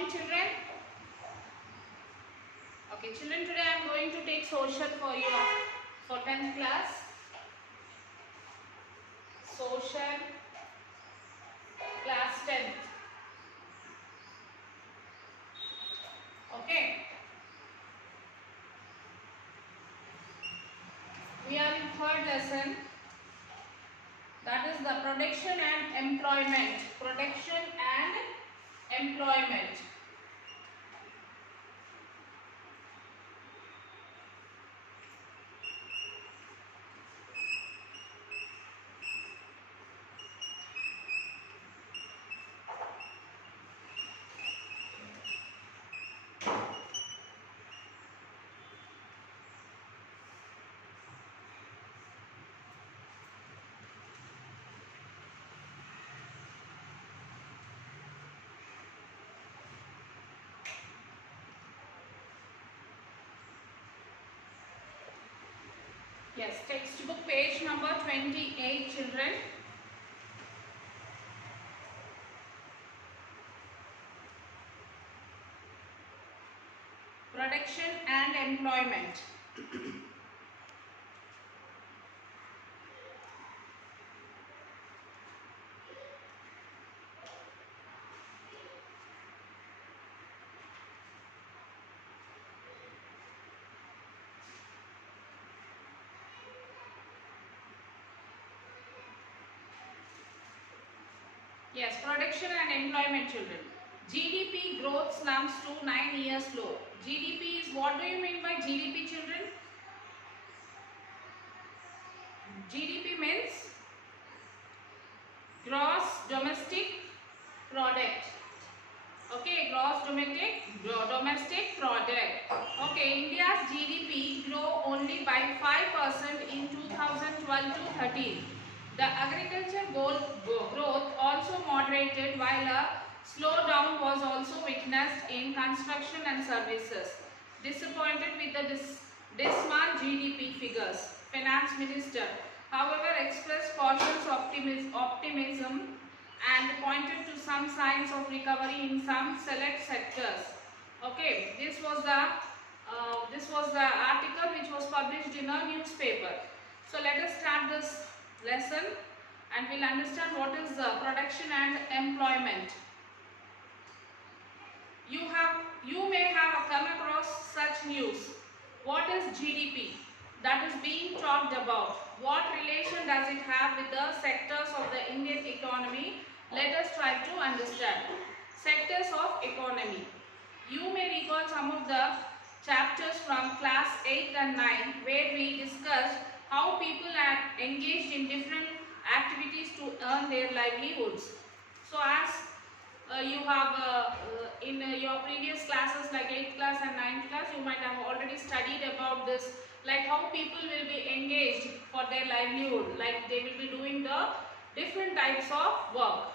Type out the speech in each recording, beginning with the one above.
morning, children. Okay, children, today I am going to take social for you for 10th class. Social class 10th. Okay. We are in third lesson. That is the production and employment. Production and employment. Yes, textbook page number 28, children. Production and employment. Yes, production and employment, children. GDP growth slumps to 9 years low. GDP is, what do you mean by GDP, children? GDP means gross domestic product. Okay, gross domestic product. Okay, India's GDP grew only by 5% in 2012 to 13. The agriculture growth also moderated, while a slowdown was also witnessed in construction and services. Disappointed with the dismal GDP figures, Finance Minister, however, expressed cautious optimism and pointed to some signs of recovery in some select sectors. Okay, this was the article which was published in a newspaper. So let us start this lesson and we'll understand what is production and employment. You may have come across such news. What is GDP? That is being talked about. What relation does it have with the sectors of the Indian economy? Let us try to understand. Sectors of economy. You may recall some of the chapters from class 8 and 9 where we discussed how people are engaged in different activities to earn their livelihoods. So as you have in your previous classes like 8th class and 9th class, you might have already studied about this, like how people will be engaged for their livelihood, like they will be doing the different types of work.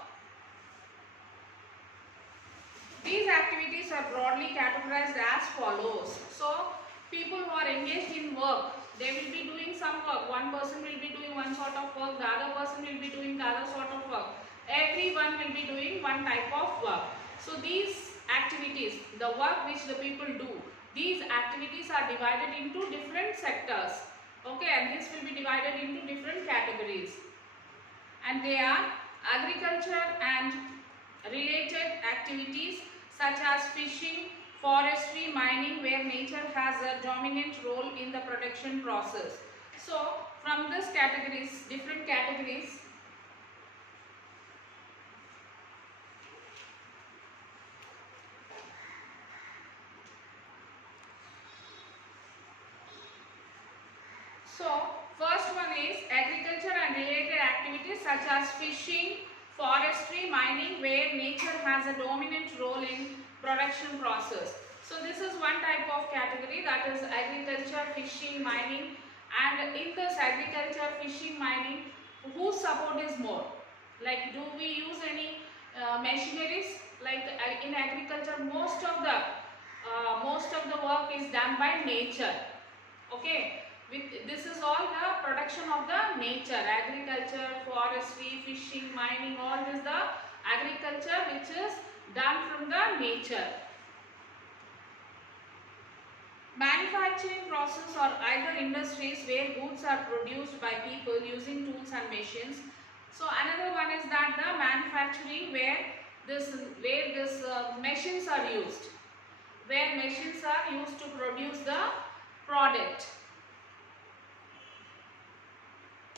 These activities are broadly categorized as follows. So people who are engaged in work, they will be doing some work. One person will be doing one sort of work, the other person will be doing the other sort of work. Everyone will be doing one type of work. So these activities, the work which the people do, these activities are divided into different sectors. Okay, and this will be divided into different categories. And they are agriculture and related activities such as fishing, forestry, mining, where nature has a dominant role in the production process. So from these categories, different categories, so first one is agriculture and related activities such as fishing, forestry, mining, where nature has a dominant role in production process. So this is one type of category, that is agriculture, fishing, mining. And in this agriculture, fishing, mining, whose support is more? Like, do we use any machineries? Like in agriculture, most of the work is done by nature. Okay. This is all the production of the nature, agriculture, forestry, fishing, mining, all this the agriculture which is done from the nature. Manufacturing process are either industries where goods are produced by people using tools and machines. So another one is that the manufacturing where this machines are used, where machines are used to produce the product.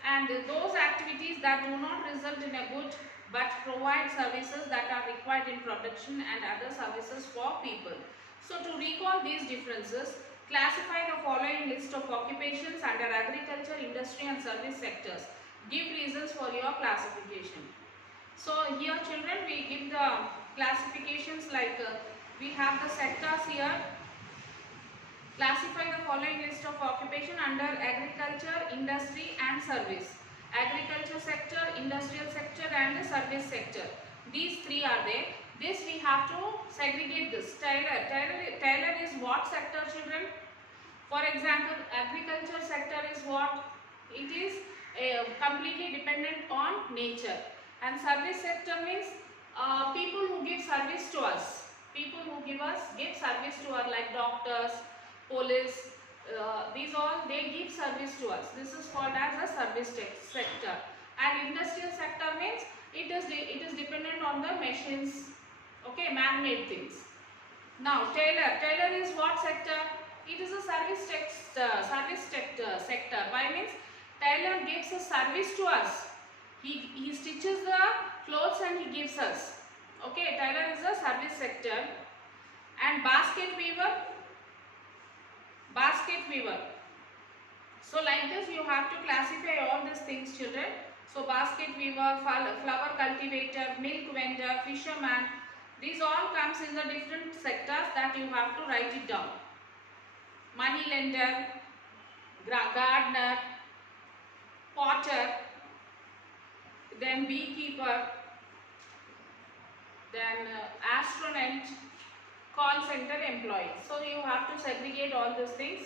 And those activities that do not result in a good but provide services that are required in production and other services for people. So to recall these differences, classify the following list of occupations under agriculture, industry and service sectors. Give reasons for your classification. So here children, we give the classifications like we have the sectors here. Classify the following list of occupation under agriculture, industry and service. Agriculture sector, industrial sector and the service sector. These three are there. This we have to segregate this. Tailor is what sector children? For example, agriculture sector is what? It is completely dependent on nature. And service sector means people who give service to us. People who give service to us like doctors, police, these all they give service to us. This is called as a service sector. And industrial sector means it is dependent on the machines, okay, man-made things. Now tailor is what sector? It is a service sector. Why means tailor gives a service to us. He stitches the clothes and he gives us. Okay, tailor is a service sector. And basket weaver. So like this you have to classify all these things children. So basket weaver, flower cultivator, milk vendor, fisherman, these all comes in the different sectors that you have to write it down. Money lender, gardener, potter, then beekeeper, then astronaut, call center employee. So you have to segregate all these things.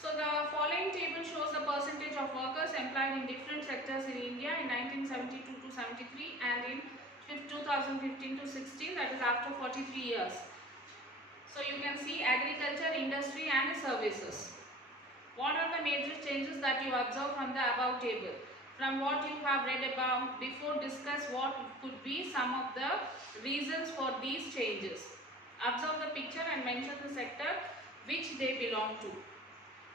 So the following table shows the percentage of workers employed in different sectors in India in 1972 to 73 and in 2015 to 16, that is after 43 years. So you can see agriculture, industry and services. What are the major changes that you observe from the above table? From what you have read about before, discuss what could be some of the reasons for these changes. Observe the picture and mention the sector which they belong to.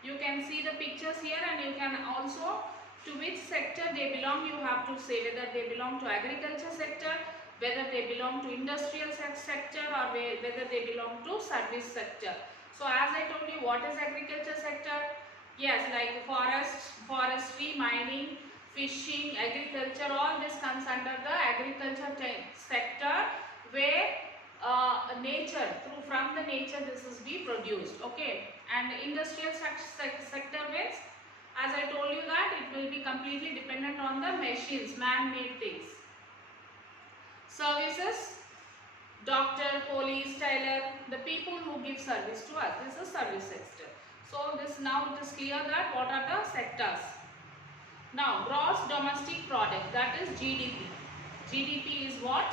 You can see the pictures here and you can also to which sector they belong. You have to say whether they belong to agriculture sector, whether they belong to industrial sector or whether they belong to service sector. So as I told you, what is agriculture sector? Yes, like forestry, mining, fishing, agriculture, all this comes under the agriculture sector where nature, from the nature this is be produced, okay. And industrial sector means, as I told you that it will be completely dependent on the machines, man-made things. Services, doctor, police, tailor, the people who give service to us, this is service sector. So this now it is clear that what are the sectors. Now gross domestic product, that is GDP. GDP is what?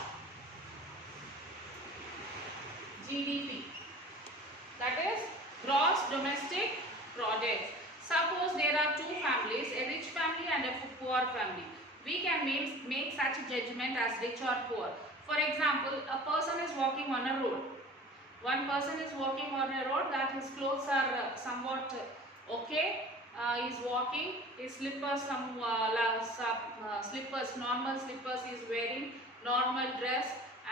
GDP, that is gross domestic product. Suppose there are two families, a rich family and a poor family. We can make such a judgment as rich or poor. For example, a person is walking on a road. One person is walking on a road that his clothes are somewhat okay. He is walking, his slippers, slippers, normal slippers he is wearing, normal dress,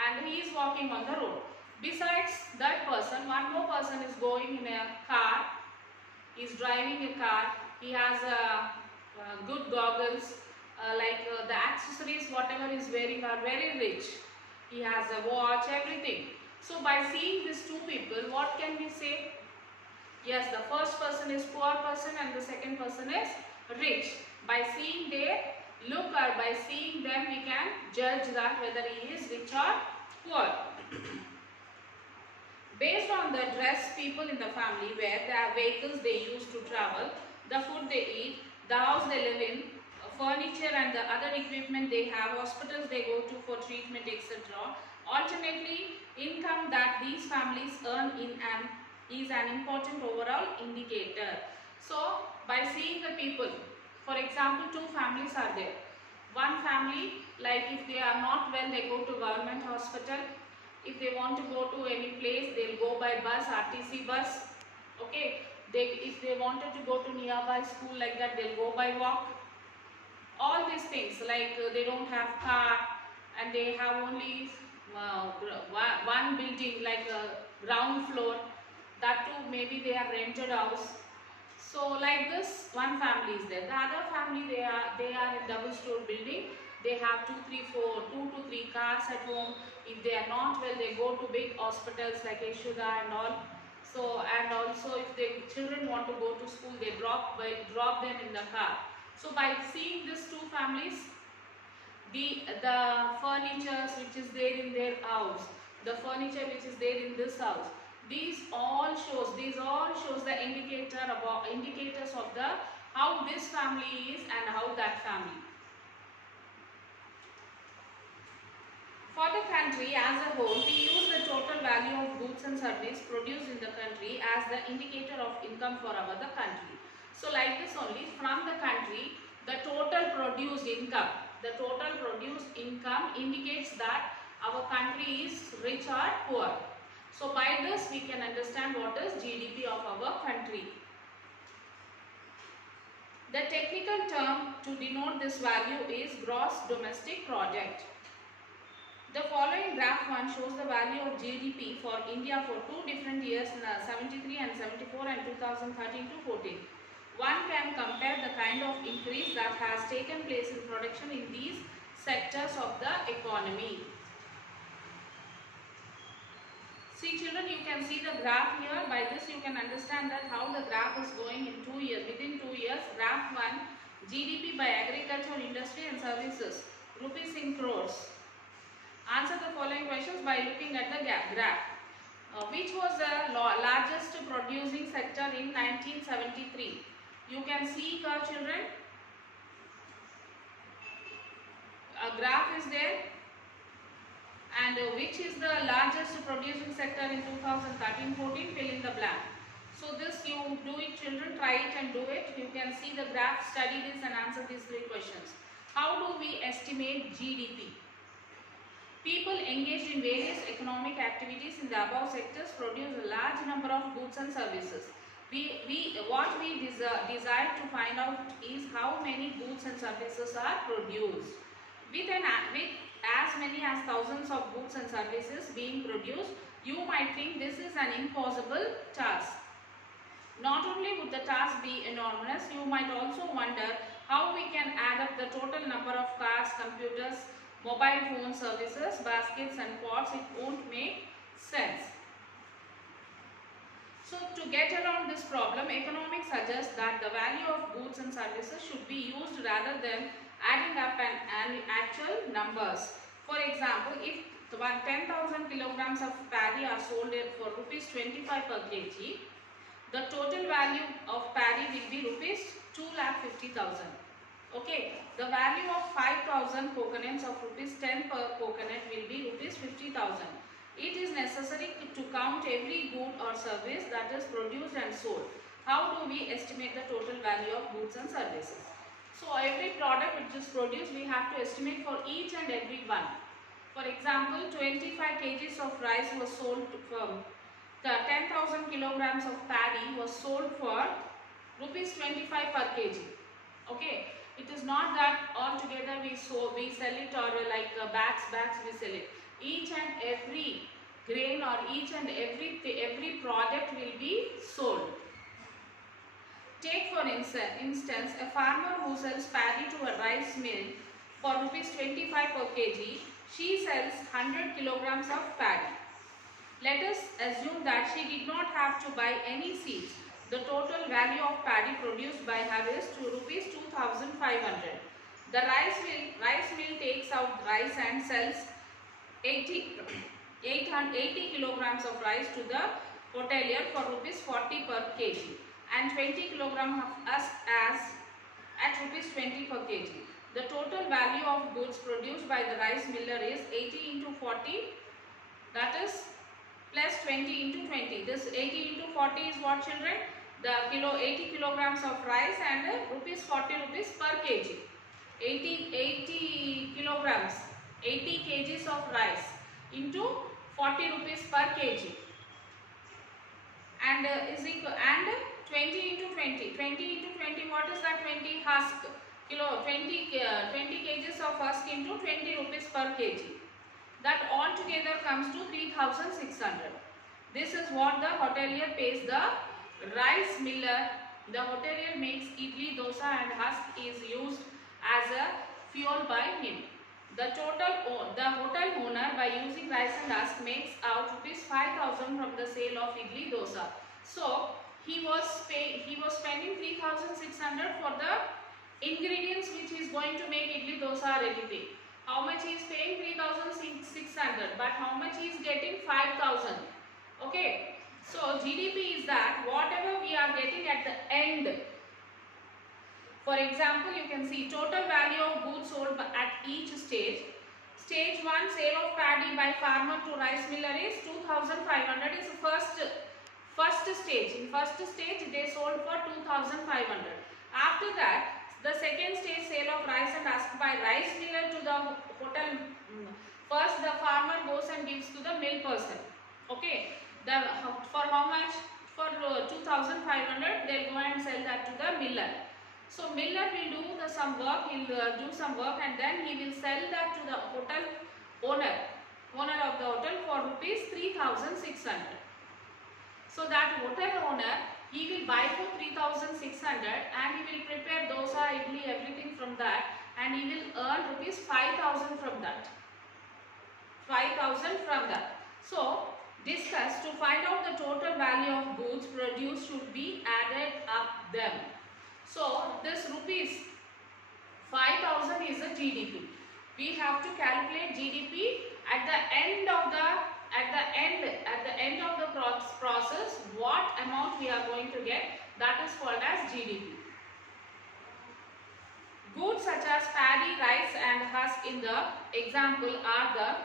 and he is walking on the road. Besides that person, one more person is going in a car. He is driving a car. He has good goggles, the accessories, whatever he is wearing are very rich. He has a watch, everything. So by seeing these two people, what can we say? Yes, the first person is poor person and the second person is rich. By seeing their look or by seeing them, we can judge that whether he is rich or poor. Based on the dress, people in the family wear, the vehicles they use to travel, the food they eat, the house they live in, furniture and the other equipment they have, hospitals they go to for treatment, etc. Alternately, income that these families earn is an important overall indicator. So, by seeing the people, for example, two families are there. One family, like if they are not well, they go to government hospital. If they want to go to any place, they'll go by bus, RTC bus. Okay, if they wanted to go to nearby school like that, they'll go by walk. All these things, like they don't have car and they have only one building, like a ground floor, that too maybe they have rented house. So like this, one family is there. The other family, they are in double store building. They have two to three cars at home. If they are not well, they go to big hospitals like Yeshoda and all. So, and also if the children want to go to school, they drop them in the car. So by seeing these two families, the furnitures which is there in their house, the furniture which is there in this house, these all shows the indicators of the how this family is and how that family. For the country as a whole, we use the total value of goods and service produced in the country as the indicator of income for the country. So like this only, from the country, the total produced income indicates that our country is rich or poor. So by this we can understand what is GDP of our country. The technical term to denote this value is gross domestic product. The following graph 1 shows the value of GDP for India for two different years, 73 and 74 and 2013 to 14. One can compare the kind of increase that has taken place in production in these sectors of the economy. See children, you can see the graph here. By this you can understand that how the graph is going in 2 years. Within 2 years, graph 1, GDP by agriculture, industry and services, rupees in crores. Answer the following questions by looking at the graph. Which was the largest producing sector in 1973? You can see here children, a graph is there, and which is the largest producing sector in 2013-14, fill in the blank. So this you do it children, try it and do it. You can see the graph, study this and answer these 3 questions. How do we estimate GDP? People engaged in various economic activities in the above sectors produce a large number of goods and services. What we desire to find out is how many goods and services are produced. With as many as thousands of goods and services being produced, you might think this is an impossible task. Not only would the task be enormous, you might also wonder how we can add up the total number of cars, computers, mobile phone services, baskets and pots. It won't make sense. So to get around this problem, economics suggests that the value of goods and services should be used rather than adding up and actual numbers. For example, if 10,000 kilograms of paddy are sold for rupees 25 per kg, the total value of paddy will be rupees 2,50,000. Okay, the value of 5,000 coconuts of rupees 10 per coconut will be rupees 50,000. It is necessary to count every good or service that is produced and sold. How do we estimate the total value of goods and services? So every product which is produced, we have to estimate for each and every one. For example, 25 kgs of rice was sold from the 10,000 kilograms of paddy was sold for rupees 25 per kg. Okay. It is not that altogether we sell it, or like bags we sell it. Each and every grain or each and every product will be sold. Take for instance a farmer who sells paddy to a rice mill for rupees 25 per kg. She sells 100 kilograms of paddy. Let us assume that she did not have to buy any seeds. The total value of paddy produced by her is rupees 2,500. The rice mill takes out rice and sells 80 kilograms of rice to the hotelier for rupees 40 per kg and 20 kilograms of us as at rupees 20 per kg. The total value of goods produced by the rice miller is 80 into 40, that is plus 20 into 20. This 80 into 40 is what, children? The 80 kilograms of rice and rupees 40 rupees per kg. 80 kilograms, 80 kgs of rice into 40 rupees per kg, and is equal, and 20 into 20. 20 into 20, what is that? 20 husk kilo, 20 kgs of husk into 20 rupees per kg. That all together comes to 3,600. This is what the hotelier pays the rice miller. The hotelier makes idli, dosa and husk is used as a fuel by him. The hotel owner, by using rice and husk, makes out rupees 5,000 from the sale of idli, dosa. So he was spending 3,600 for the ingredients which he is going to make idli, dosa or anything. How much he is paying? 3,600, but how much he is getting? 5,000. Okay. So GDP is that whatever we are getting at the end. For example, you can see total value of goods sold at each stage. Stage 1, sale of paddy by farmer to rice miller is 2,500 is the first stage. In first stage they sold for 2,500. After that, the second stage, sale of rice and husk by rice miller to the hotel. First the farmer goes and gives to the mill person. Okay. For how much? For 2,500 they'll go and sell that to the miller. So miller will do some work, he'll do some work, and then he will sell that to the hotel owner of the hotel for rupees 3,600. So that hotel owner, he will buy for 3,600 and he will prepare dosa, idli, everything from that, and he will earn rupees 5,000 from that. 5,000 from that. So discuss to find out the total value of goods produced should be added up them. So this rupees 5,000 is a GDP. We have to calculate GDP at the end of the process. What amount we are going to get, that is called as GDP. Goods such as paddy, rice and husk in the example are the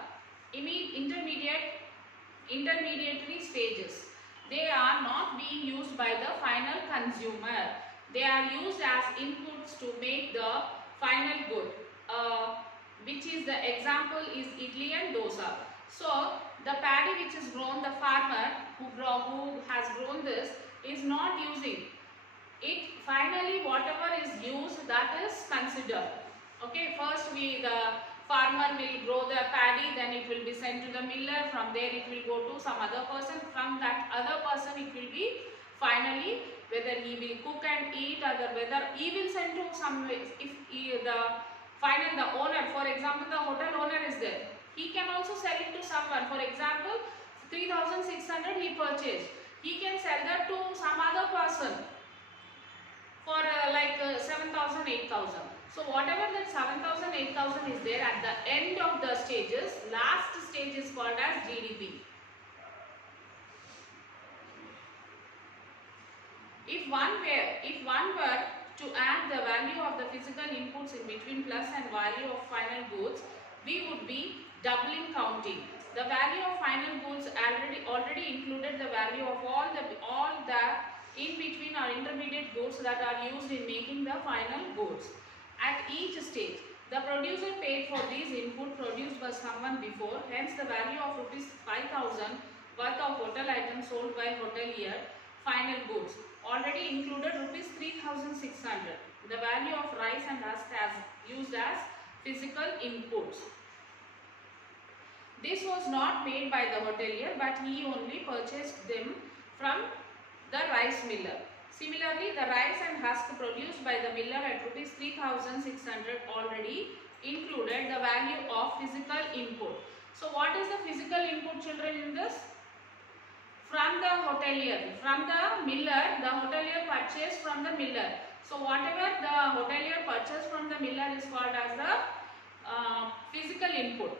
intermediary stages. They are not being used by the final consumer. They are used as inputs to make the final good, which is the example is idli and dosa. So the paddy which is grown, the farmer who has grown this is not using it. Finally whatever is used, that is considered. Okay, first the farmer will grow the paddy, then it will be sent to the miller, from there it will go to some other person, from that other person it will be finally whether he will cook and eat, or whether he will send to some, if the owner, for example the hotel owner is there, he can also sell it to someone. For example 3,600 he purchased, he can sell that to some other person for 7,000, 8,000. So whatever that 7,000, 8,000 is there at the end of the stages, last stage is called as GDP. If one were to add the value of the physical inputs in between plus and value of final goods, we would be doubling counting. The value of final goods already included the value of all the in between or intermediate goods that are used in making the final goods. At each stage, the producer paid for these input produced by someone before, hence the value of rupees 5,000 worth of hotel items sold by hotelier final goods already included rupees 3,600. The value of rice and husk as used as physical inputs. This was not made by the hotelier, but he only purchased them from the rice miller. Similarly, the rice and husk produced by the miller at rupees 3,600 already included the value of physical input. So what is the physical input, children, in this? From the hotelier, from the miller, the hotelier purchased from the miller. So whatever the hotelier purchased from the miller is called as the physical input.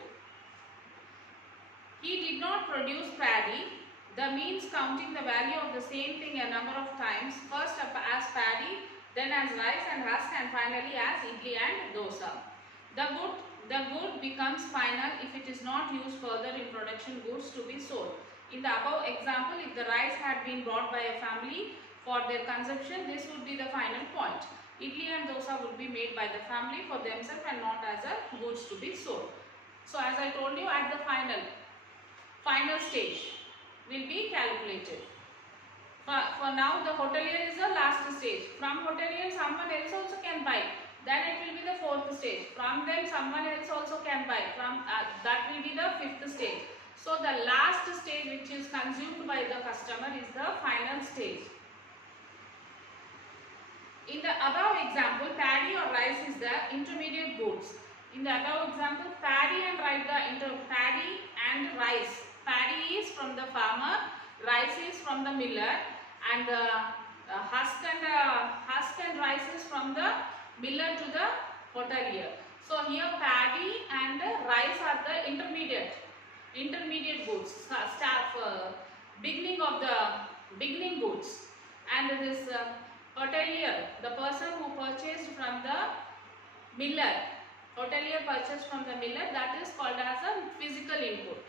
He did not produce paddy. The means counting the value of the same thing a number of times, first as paddy, then as rice and husk, and finally as idli and dosa. The the good becomes final if it is not used further in production goods to be sold. In the above example, if the rice had been brought by a family for their consumption, this would be the final point. Idli and dosa would be made by the family for themselves and not as a goods to be sold. So as I told you, at the final stage will be calculated. For now, the hotelier is the last stage. From hotelier, someone else also can buy. Then it will be the fourth stage. From them, someone else also can buy. From that will be the fifth stage. So the last stage which is consumed by the customer is the final stage. In the above example, paddy or rice is the intermediate goods. In the above example, paddy and rice. Paddy is from the farmer, rice is from the miller, and husk and rice is from the miller to the hotelier. So here paddy and rice are the intermediate goods, beginning goods, and this hotelier, the person who purchased from the miller, that is called as a physical input.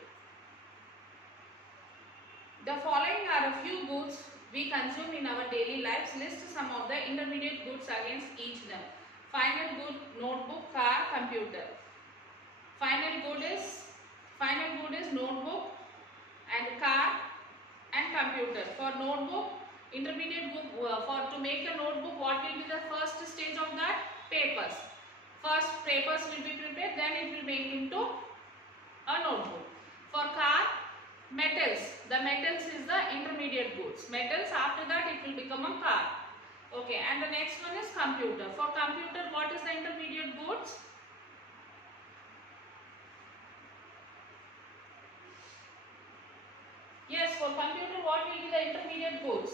The following are a few goods we consume in our daily lives. List some of the intermediate goods against each them. Final good, notebook, car, computer. Final good is notebook and car and computer. For notebook, intermediate good, to make a notebook, what will be the first stage of that? Papers. First papers will be prepared, then it will make into a notebook. For car, metals. The metals is the intermediate goods. Metals, after that it will become a car. Okay, and the next one is computer. For computer, what is the intermediate goods? Yes, for computer, what will be the intermediate goods?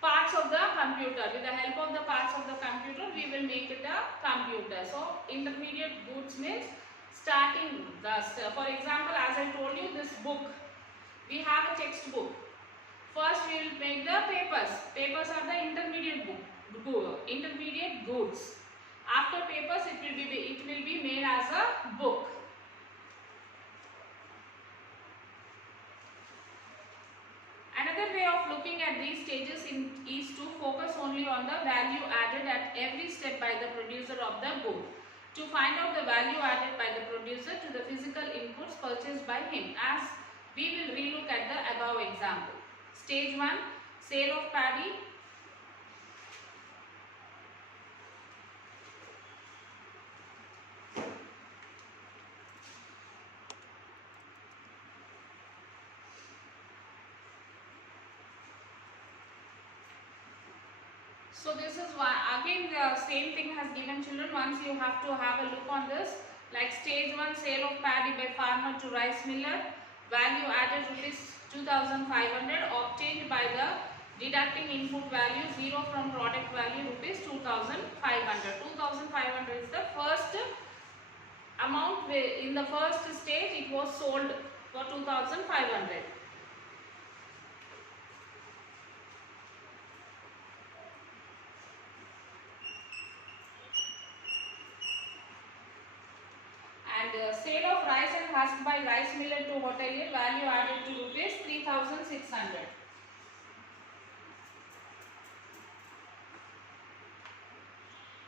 Parts of the computer. With the help of the parts of the computer, we will make it a computer. So intermediate goods means starting the, for example, as I told you, this book, we have a textbook. First we will make the papers. Papers are the intermediate goods. After papers, it will be made as a book. Another way of looking at these stages is to focus only on the value added at every step by the producer of the good. To find out the value added by the producer to the physical inputs purchased by him, as we will relook at the above example. Stage 1, sale of paddy. So this is why again the same thing has given children. Once you have to have a look on this, like stage 1, sale of paddy by farmer to rice miller, value added rupees 2500 obtained by the deducting input value 0 from product value rupees 2500. 2500 is the first amount. In the first stage it was sold for 2500. Sale of rice and husk by rice miller to hotelier, value added to rupees 3600.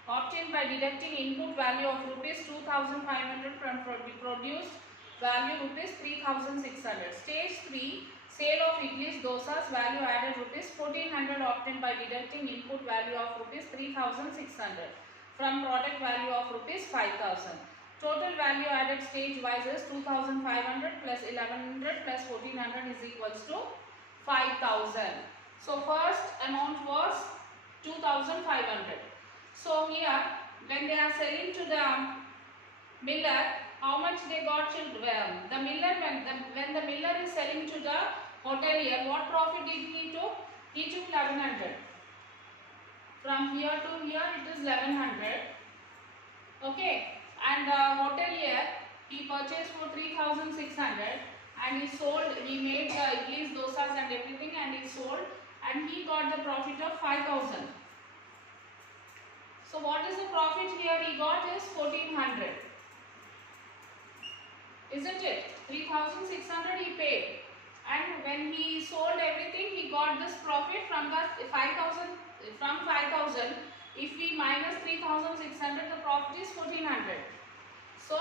Obtained by deducting input value of rupees 2500 from produced value rupees 3600. Stage 3, sale of idlis, dosas, value added rupees 1400 obtained by deducting input value of rupees 3600 from product value of rupees 5000. Total value added stage wise is 2500 plus 1100 plus 1400 is equals to 5000. So first amount was 2500. So here when they are selling to the miller, how much they got? The miller, when the miller is selling to the hotelier, what profit did he took? He took 1100. From here to here it is 1100. Okay. And hotelier, he purchased for 3600 and he sold, he made the idlis, dosas and everything and he sold and he got the profit of 5000. So what is the profit here he got is 1400. Isn't it? 3600 he paid. And when he sold everything, he got this profit from the 5000. From 5000, if we minus 3600, the profit is 1400. So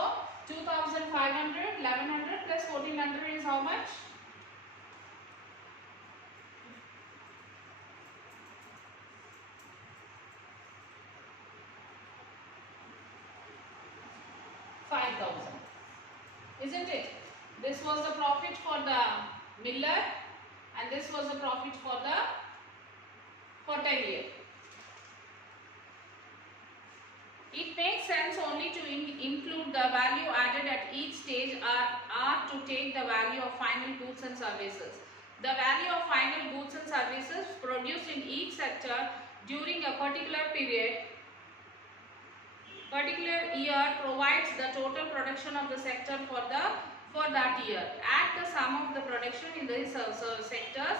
2500, 1100 plus 1400 is how much? 5000. Isn't it? This was the profit for the miller and this was the profit for the hotelier. It makes sense only to include the value added at each stage or to take the value of final goods and services. The value of final goods and services produced in each sector during a particular period, particular year provides the total production of the sector for that year. Add the sum of the production in these sectors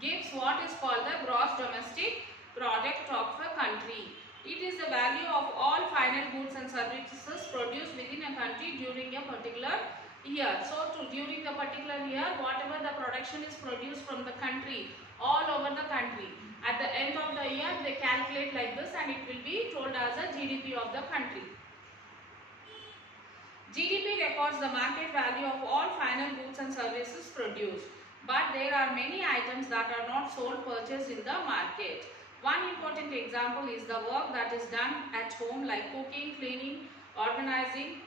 gives what is called the gross domestic product of a country. It is the value of all final goods and services produced within a country during a particular year. So during the particular year, whatever the production is produced from the country, all over the country, at the end of the year they calculate like this and it will be told as a GDP of the country. GDP records the market value of all final goods and services produced. But there are many items that are not sold, purchased in the market. One important example is the work that is done at home like cooking, cleaning, organizing,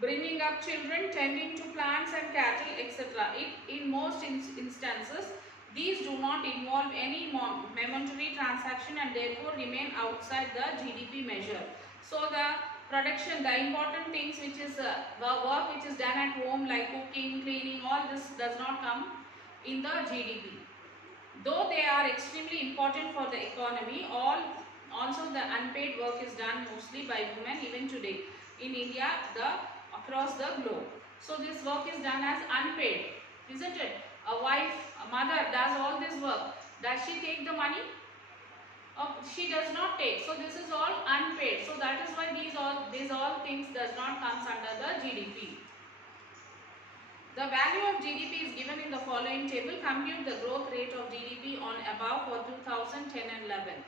bringing up children, tending to plants and cattle, etc. In most instances, these do not involve any monetary transaction and therefore remain outside the GDP measure. So the production, the important things which is work which is done at home like cooking, cleaning, all this does not come in the GDP. Though they are extremely important for the economy, also the unpaid work is done mostly by women even today in India, across the globe. So this work is done as unpaid, isn't it? A wife, a mother does all this work. Does she take the money? She does not take. So this is all unpaid. So that is why these all things does not comes under the GDP. The value of GDP is given in the following table. Compute the growth rate of GDP on above for 2010 and 11.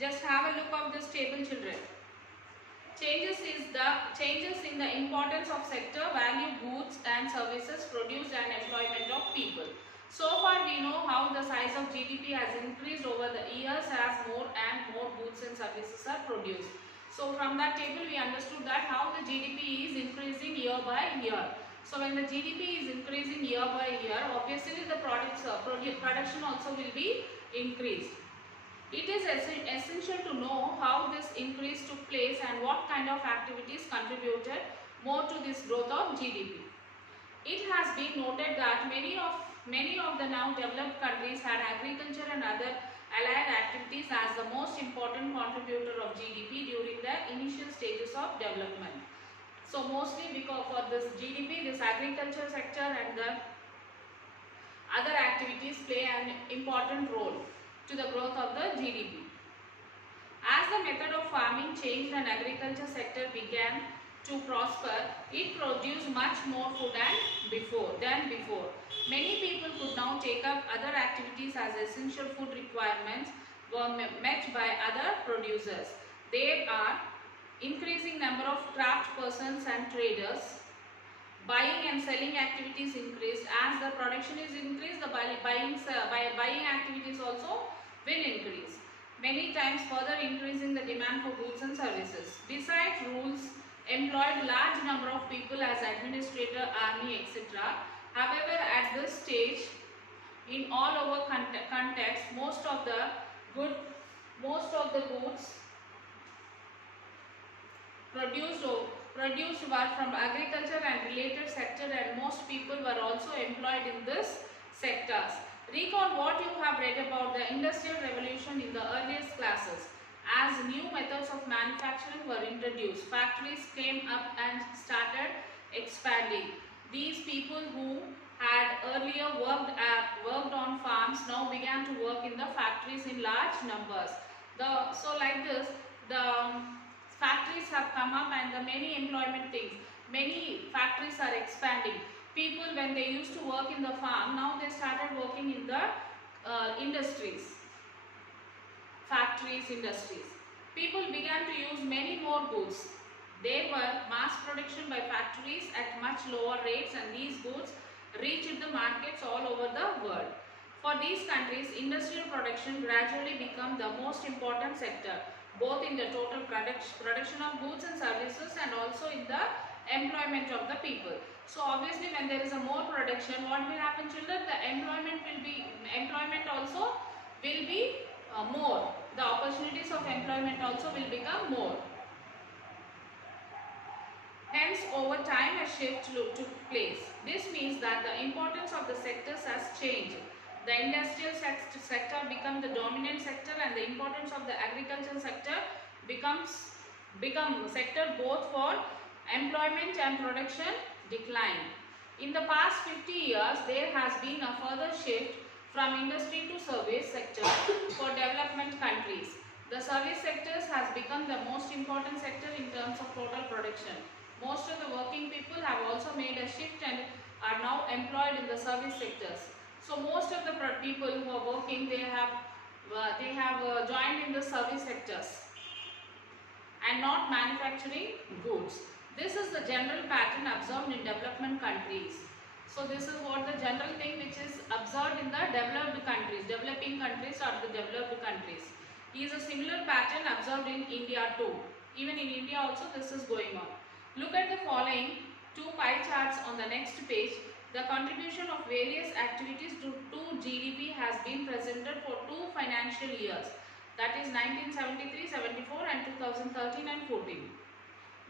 Just have a look of this table, children. Changes in the importance of sector, value, goods and services produced and employment of people. So far we know how the size of GDP has increased over the years as more and more goods and services are produced. So from that table we understood that how the GDP is increasing year by year. So when the GDP is increasing year by year, obviously the production also will be increased. It is essential to know how this increase took place and what kind of activities contributed more to this growth of GDP. It has been noted that many of the now developed countries had agriculture and other allied activities as the most important contributor of GDP during the initial stages of development. So mostly because for this GDP, this agriculture sector and the other activities play an important role to the growth of the GDP. As the method of farming changed and agriculture sector began to prosper, it produced much more food than before. Many people could now take up other activities as essential food requirements were met by other producers. There are increasing number of craft persons and traders. Buying and selling activities increased. As the production is increased, the buying activities also will increase. Many times further increasing the demand for goods and services. Besides, rules employed large number of people as administrator, army, etc. However, at this stage, in all over context, most of the goods produced were from agriculture and related sector, and most people were also employed in this sectors. Recall what you have read about the Industrial Revolution in the earliest classes. As new methods of manufacturing were introduced, factories came up and started expanding. These people who had earlier worked on farms now began to work in the factories in large numbers. So like this, the factories have come up and the many employment things. Many factories are expanding. People, when they used to work in the farm, now they started working in the industries, factories, industries. People began to use many more goods. They were mass production by factories at much lower rates, and these goods reached the markets all over the world. For these countries, industrial production gradually became the most important sector, both in the total production of goods and services and also in the employment of the people. So obviously when there is a more production, what will happen, children? The employment also will be more. The opportunities of employment also will become more. Hence, over time a shift took place. This means that the importance of the sectors has changed. The industrial sector become the dominant sector, and the importance of the agricultural sector become sector both for employment and production decline. In the past 50 years, there has been a further shift from industry to service sector for development countries. The service sectors has become the most important sector in terms of total production. Most of the working people have also made a shift and are now employed in the service sectors. So most of the people who are working, they have joined in the service sectors and not manufacturing goods. This is the general pattern observed in development countries. So this is what the general thing which is observed in the developed countries, developing countries or the developed countries. Is a similar pattern observed in India too. Even in India also this is going on. Look at the following two pie charts on the next page. The contribution of various activities to GDP has been presented for 2 financial years, that is 1973-74 and 2013 and 14.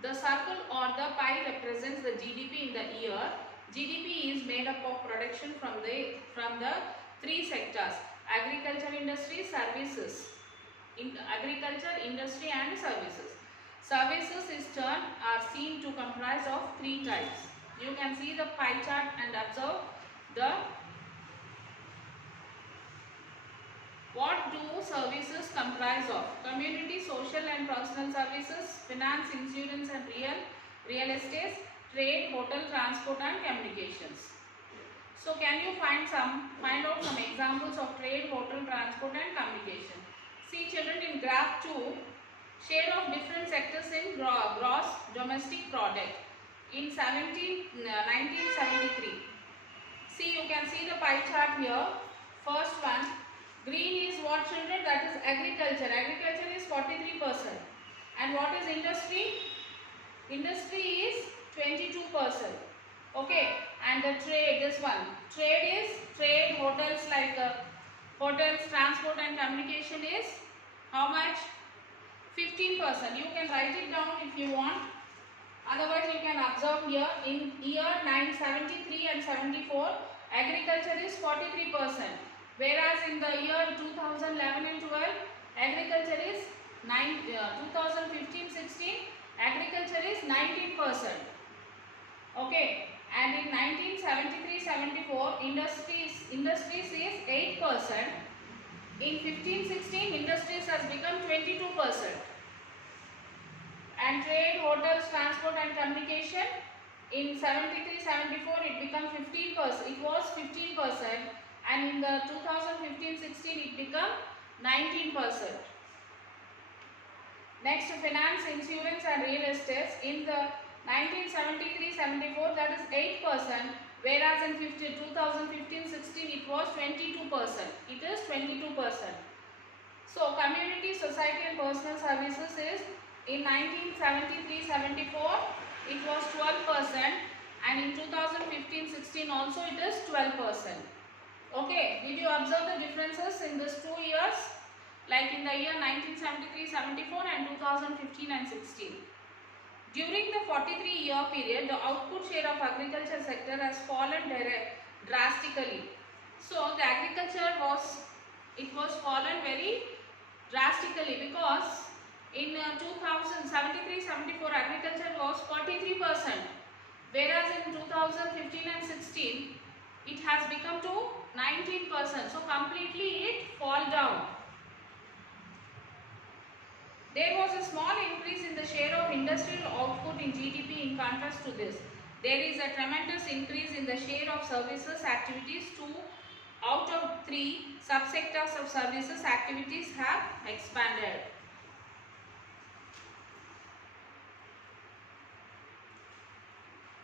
The circle or the pie represents the GDP in the year. GDP is made up of production from the 3 sectors: agriculture, industry, services. Agriculture, industry and services. Services is termed are seen to comprise of 3 types. You can see the pie chart and observe the what do services comprise of: community, social and personal services, finance, insurance and real estate, trade, hotel, transport and communications. So can you find out some examples of trade, hotel, transport and communication? See children, in graph 2, share of different sectors in gross domestic product in 1973. See, you can see the pie chart here. First one, green is what children? That is agriculture. Agriculture is 43%. And what is industry? Industry is 22%. Okay. And the trade, this one. Trade is trade, hotels like hotels, transport and communication is how much? 15%. You can write it down if you want. Otherwise, you can observe here in year 973 and 74, agriculture is 43%. Whereas in the year 2011 and 12, agriculture is 2015-16, agriculture is 19%. Okay. And in 1973-74, industries is 8%. In 15-16, industries has become 22%. And trade, hotels, transport and communication, in 73-74 it became 15%. It was 15%, and in the 2015-16 it became 19%. Next, finance, insurance and real estate. In the 1973-74 that is 8%, whereas in 2015-16 it was 22%. It is 22%. So community, society and personal services is in 1973-74 it was 12%, and in 2015-16 also it is 12%. Okay, did you observe the differences in these 2 years? Like in the year 1973-74 and 2015 and 16. During the 43-year period, the output share of agriculture sector has fallen drastically. So the agriculture was fallen very drastically, because in 2073-74 agriculture was 43%, whereas in 2015 and 16 it has become to 19%. So completely it fall down. There was a small increase in the share of industrial output in GDP in contrast to this. There is a tremendous increase in the share of services activities. 2 out of 3 subsectors of services activities have expanded.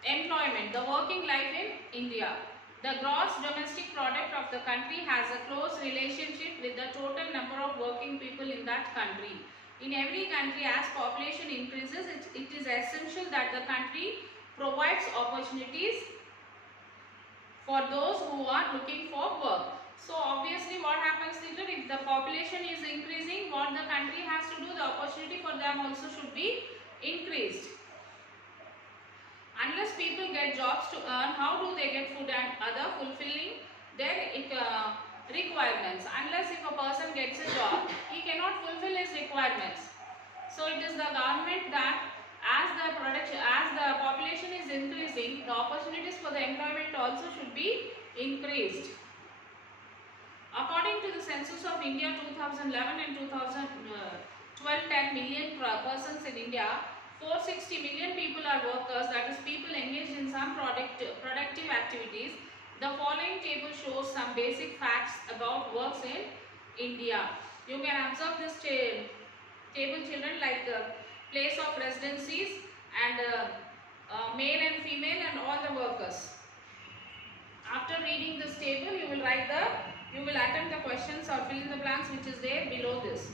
Employment, the working life in India. The gross domestic product of the country has a close relationship with the total number of working people in that country. In every country, as population increases, it is essential that the country provides opportunities for those who are looking for work. So obviously what happens later, if the population is increasing, what the country has to do, the opportunity for them also should be increased. Unless people get jobs to earn, how do they get food and other fulfilling their requirements? Unless if a person gets a job, he cannot fulfill his requirements. So it is the government that as the population is increasing, the opportunities for the employment also should be increased. According to the census of India 2011 and 2012, 10 million persons in India, 460 million people are workers, that is people engaged in some productive activities. The following table shows some basic facts about works in India. You can observe this table, children, like the place of residencies and male and female and all the workers. After reading this table, you will attempt the questions or fill in the blanks which is there below this.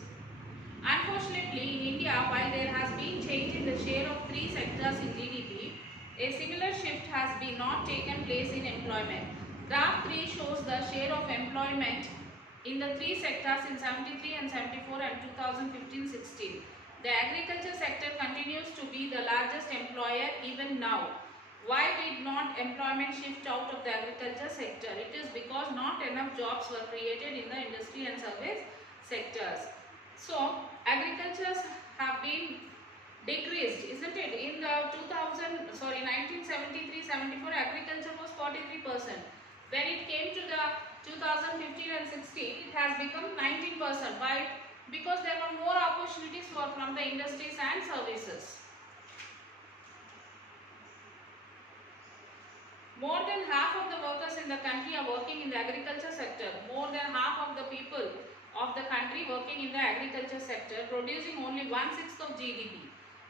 Unfortunately, in India, while there has been change in the share of 3 sectors in GDP, a similar shift has been not taken place in employment. Graph 3 shows the share of employment in the 3 sectors in 73 and 74 and 2015-16. The agriculture sector continues to be the largest employer even now. Why did not employment shift out of the agriculture sector? It is because not enough jobs were created in the industry and service sectors. So agricultures have been decreased, isn't it? In the 1973-74, agriculture was 43%. When it came to the 2015 and 16, it has become 19%. Why? Because there were more opportunities from the industries and services. More than half of the workers in the country are working in the agriculture sector. More than half of the people of the country working in the agriculture sector, producing only 1/6 of GDP.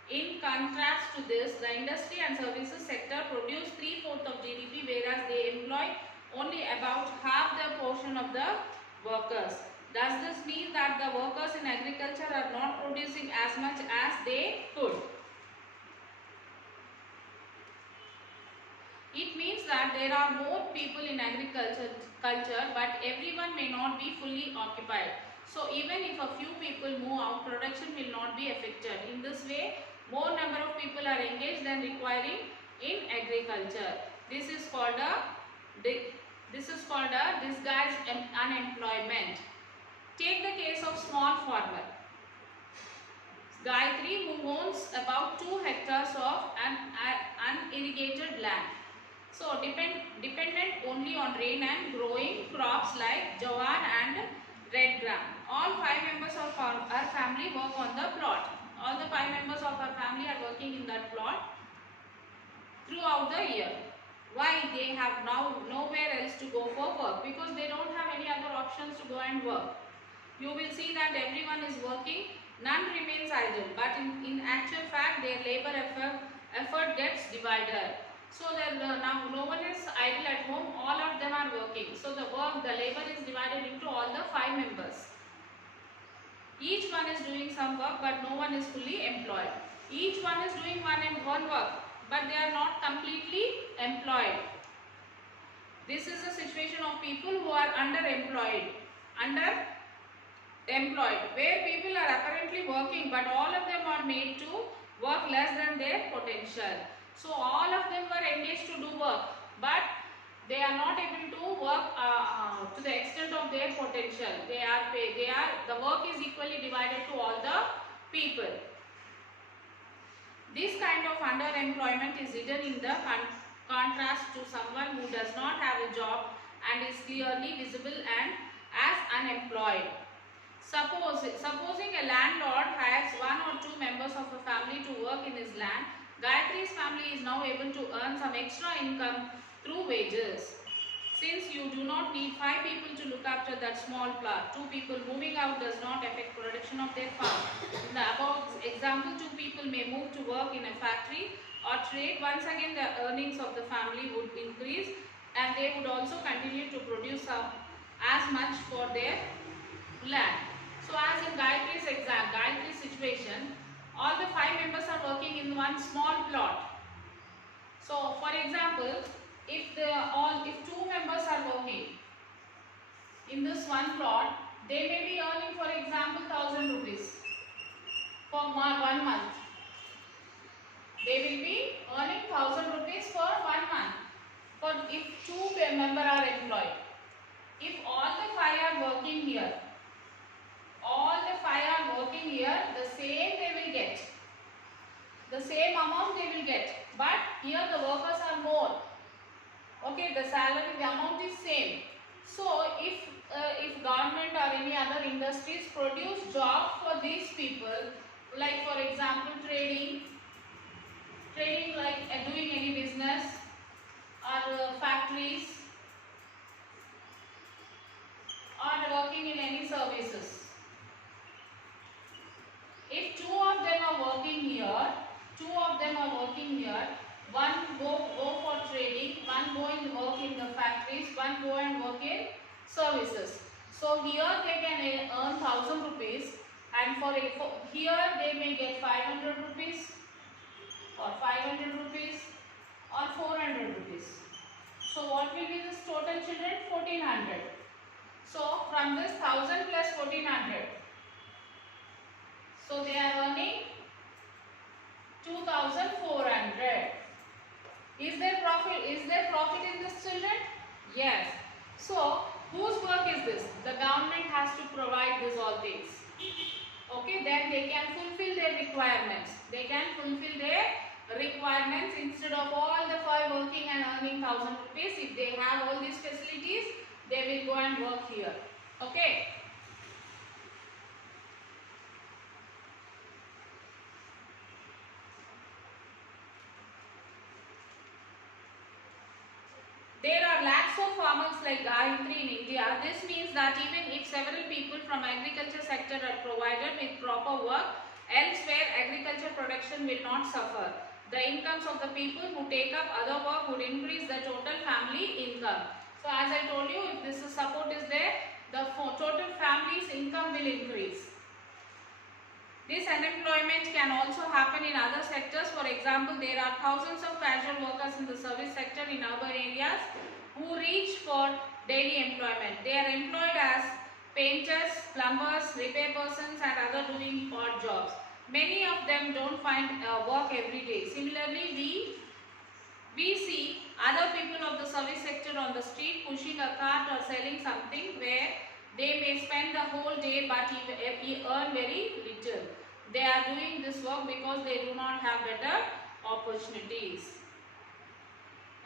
In contrast to this, the industry and services sector produce 3/4 of GDP, whereas they employ only about half the portion of the workers. Does this mean that the workers in agriculture are not producing as much as they could? It means that there are more people in agriculture, but everyone may not be fully occupied. So even if a few people move out, production will not be affected. In this way, more number of people are engaged than requiring in agriculture. This is called a disguised unemployment. Take the case of small farmer Gayatri, who owns about 2 hectares of unirrigated land. So dependent only on rain and growing crops like jowar and red gram. All 5 members of our family work on the plot. All the 5 members of our family are working in that plot throughout the year. Why? They have now nowhere else to go for work, because they don't have any other options to go and work. You will see that everyone is working, none remains idle, but in actual fact their labor effort gets divided. So that now no one is idle at home, all of them are working. So the labor is divided into all the 5 members. Each one is doing some work, but no one is fully employed. Each one is doing one work, but they are not completely employed. This is a situation of people who are underemployed, where people are apparently working, but all of them are made to work less than their potential. So all of them were engaged to do work, but they are not able to work to the extent of their potential. The work is equally divided to all the people. This kind of underemployment is hidden in the contrast to someone who does not have a job and is clearly visible and as unemployed. Supposing a landlord has one or two members of a family to work in his land, Gayatri's family is now able to earn some extra income through wages. Since you do not need 5 people to look after that small plot, 2 people moving out does not affect production of their farm. In the above example, 2 people may move to work in a factory or trade. Once again, the earnings of the family would increase and they would also continue to produce as much for their land. So as in Gayatri's situation, all the 5 members are working in one small plot. So for example, if 2 members are working in this one plot, they may be earning, for example, 1000 rupees for 1 month. They will be earning 1000 rupees for 1 month. For if 2 members are employed. If all the 5 are working here, the same they will get. The same amount they will get. But here the workers are more. Okay, the salary, the amount is same. So if government or any other industries produce job for these people, like for example trading like doing any business or factories or working in any services. If 2 of them are working here, one go for trading, one go and work in the factories, one go and work in services. So here they can earn 1000 rupees and for here they may get 500 rupees or 500 rupees or 400 rupees. So what will be this total, children? 1400. So from this 1000 plus 1400, so they are earning 2400. Is there profit in this, children? Yes. So whose work is this? The government has to provide these all things. Okay, then they can fulfill their requirements. Instead of all the 5 working and earning 1000 rupees. If they have all these facilities, they will go and work here. Okay. There are lakhs of farmers like Gayatri in India. This means that even if several people from agriculture sector are provided with proper work, elsewhere agriculture production will not suffer. The incomes of the people who take up other work would increase the total family income. So as I told you, if this support is there, the total family's income will increase. This unemployment can also happen in other sectors. For example, there are thousands of casual workers in the service sector in urban areas who reach for daily employment. They are employed as painters, plumbers, repair persons and other doing odd jobs. Many of them don't find work every day. Similarly, we see other people of the service sector on the street pushing a cart or selling something where they may spend the whole day but earn very little. They are doing this work because they do not have better opportunities.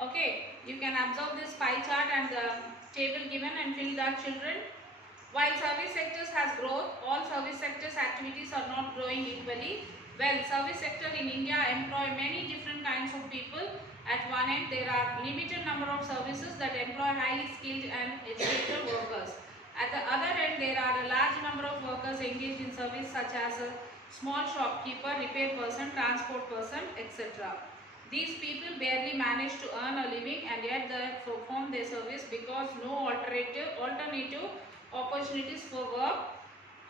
Okay, you can observe this pie chart and the table given and fill that, children. While service sectors has growth, all service sectors activities are not growing equally. Well, service sector in India employ many different kinds of people. At one end, there are limited number of services that employ highly skilled and educated workers. At the other end, there are a large number of workers engaged in service such as a small shopkeeper, repair person, transport person, etc. These people barely manage to earn a living and yet they perform their service because no alternative opportunities for work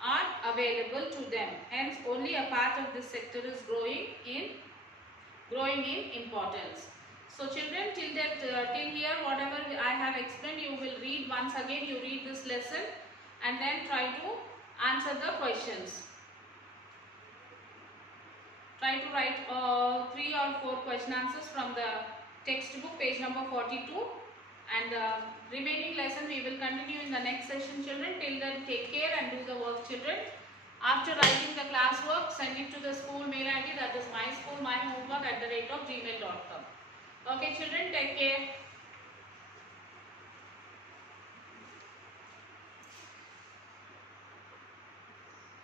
are available to them. Hence, only a part of this sector is growing in importance. So, children, till here, whatever I have explained, you will read once again. You read this lesson and then try to answer the questions. Try to write 3 or 4 question answers from the textbook, page number 42. And remaining lesson we will continue in the next session, children. Till then, take care and do the work, children. After writing the classwork, send it to the school mail ID, that is myschoolmyhomework@gmail.com. Okay, children, take care.